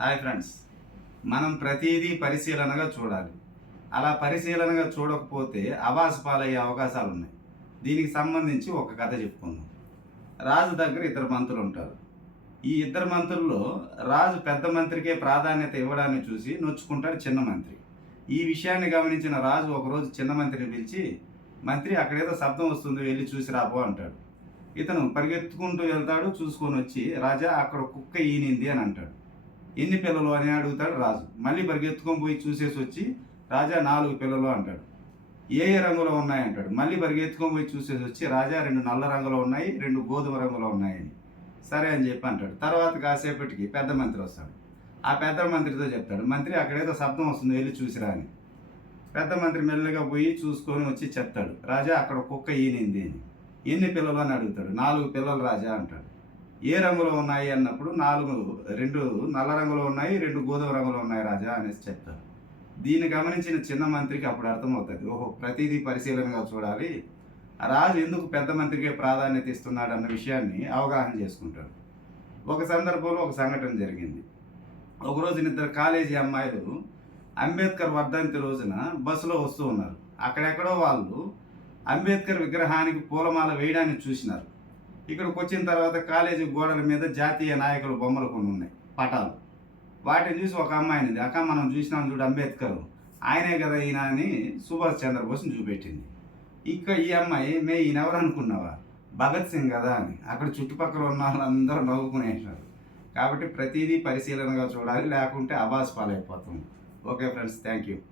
Hi friends, మనం ప్రతిదీ పరిశీలనగా చూడాలి. అలా పరిశీలనగా చూడకపోతే అవాసు పాలయ్యే అవకాశాలు ఉన్నాయి. దీనికి సంబంధించి ఒక కథ చెప్పుకుందాం. రాజు దగ్గర ఇద్దరు మంత్రులు ఉంటారు. ఈ ఇద్దరు మంత్రుల్లో రాజు పెద్ద మంత్రికే ప్రాధాన్యత ఇవ్వడాన్ని చూసి నొచ్చుకుంటాడు చిన్న మంత్రి. ఈ విషయాన్ని గమనించిన రాజు ఒకరోజు చిన్న మంత్రిని పిలిచి, మంత్రి అక్కడేదో శబ్దం వస్తుంది, వెళ్ళి చూసి రాబో అంటాడు. ఇతను పరిగెత్తుకుంటూ వెళ్తాడు. చూసుకొని వచ్చి, రాజా అక్కడ కుక్క ఈనింది అని అంటాడు. ఎన్ని పిల్లలు అని అడుగుతాడు రాజు. మళ్ళీ పరిగెత్తుకొని పోయి చూసేసి వచ్చి, రాజా 4 పిల్లలు అంటాడు. ఏ ఏ రంగులో ఉన్నాయి అంటాడు. మళ్ళీ పరిగెత్తుకొని పోయి చూసేసి వచ్చి, రాజా 2 నల్ల రంగులో ఉన్నాయి, 2 గోధుమ రంగులో ఉన్నాయని. సరే అని చెప్పి అంటాడు. తర్వాత కాసేపటికి పెద్ద మంత్రి వస్తాడు. ఆ పెద్ద మంత్రితో చెప్తాడు, మంత్రి అక్కడేదో శబ్దం వస్తుంది, వెళ్ళి చూసిరా అని. పెద్ద మంత్రి మెల్లగా పోయి చూసుకొని వచ్చి చెప్తాడు, రాజా అక్కడ కుక్క ఈనింది అని. ఎన్ని పిల్లలు అని అడుగుతాడు. 4 పిల్లలు రాజా అంటాడు. ఏ రంగులో ఉన్నాయి అన్నప్పుడు 2 నల్ల రంగులో ఉన్నాయి, 2 గోధుమ రంగులో ఉన్నాయి రాజా అనేసి చెప్తారు. దీన్ని గమనించిన చిన్న మంత్రికి అప్పుడు అర్థమవుతుంది, ఓహో ప్రతిదీ పరిశీలనగా చూడాలి, రాజు ఎందుకు పెద్ద మంత్రికే ప్రాధాన్యత ఇస్తున్నాడు అన్న విషయాన్ని అవగాహన చేసుకుంటాడు. ఒక సందర్భంలో ఒక సంఘటన జరిగింది. ఒకరోజు ఇద్దరు కాలేజీ అమ్మాయిలు అంబేద్కర్ వర్ధంతి రోజున బస్సులో వస్తూ ఉన్నారు. అక్కడెక్కడో వాళ్ళు అంబేద్కర్ విగ్రహానికి పూలమాల వేయడాన్ని చూసినారు. ఇక్కడికి వచ్చిన తర్వాత కాలేజీ గోడల మీద జాతీయ నాయకుల బొమ్మలు కొన్ని ఉన్నాయి, పటాలు. వాటిని చూసి ఒక అమ్మాయినిది, అక్క మనం చూసినాం చూడు అంబేద్కర్, ఆయనే కదా ఈయన అని సుభాష్ చంద్రబోస్ని చూపెట్టింది. ఈ అమ్మాయి ఈయన ఎవరు అనుకున్నావా, భగత్ సింగ్ కదా అని. అక్కడ చుట్టుపక్కల ఉన్న వాళ్ళందరూ నవ్వుకునేసారు. కాబట్టి ప్రతిదీ పరిశీలనగా చూడాలి, లేకుంటే అబాస్ పాలైపోతాం. Okay friends, thank you.